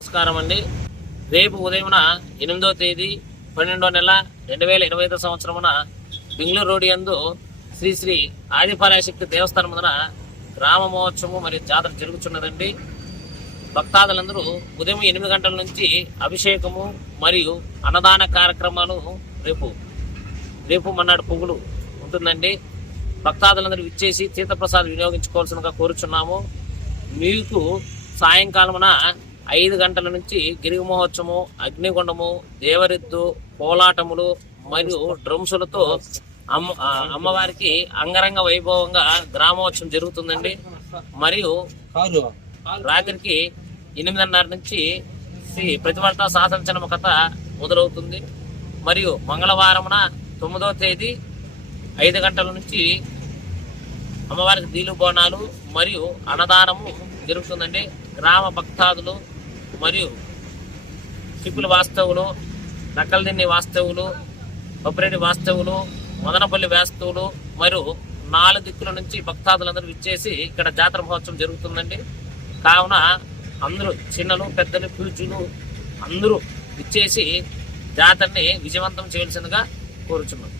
నమస్కారం అండి. రేపు ఉదయం 8వ తేదీ 12వ నెల 2025 సంవత్సరమున బెంగళూరు రోడ్ యందు శ్రీ శ్రీ ఆదిపరాశక్తి దేవస్థానం ముందర గ్రామ మహోత్సవం మరియు జాతర జరుగుతున్నదండి. భక్తాదులందరూ ఉదయం 8 గంటల నుంచి అభిషేకము మరియు అన్నదాన కార్యక్రమాలు రేపు మన్నాడు పొగులు ఉంటుందండి. భక్తాదులందరూ ఇచ్చేసి తీర్థప్రసాదం వినియోగించుకోవాల్సిందిగా కోరుచున్నాము. మీకు సాయంకాలమున 5 గంటల నుంచి గిరి మహోత్సవము, అగ్నిగుండము, దేవరెద్దు, కోలాటములు మరియు డ్రమ్సులతో అమ్మవారికి అంగరంగ వైభవంగా గ్రామోత్సవం జరుగుతుందండి. మరియు రాత్రికి 8:30 నుంచి శ్రీ ప్రతివర్త శాసనచనమ కథ మొదలవుతుంది. మరియు మంగళవారమున 9వ తేదీ 5 గంటల నుంచి అమ్మవారికి దీలు బోనాలు మరియు అన్నదానము జరుగుతుందండి. గ్రామ భక్తాదులు మరియు చిప్పుల వాస్తవులు, నక్కలదిన్ని వాస్తవులు, బొబ్బరెడ్డి వాస్తవులు, మదనపల్లి వాస్తవులు మరియు 4 దిక్కుల నుంచి భక్తాదులందరూ ఇచ్చేసి ఇక్కడ జాతర మహోత్సవం జరుగుతుందండి. కావున అందరూ చిన్నలు, పెద్దలు, పూజలు అందరూ ఇచ్చేసి జాతరని విజయవంతం చేయాల్సిందిగా కోరుచున్నాం.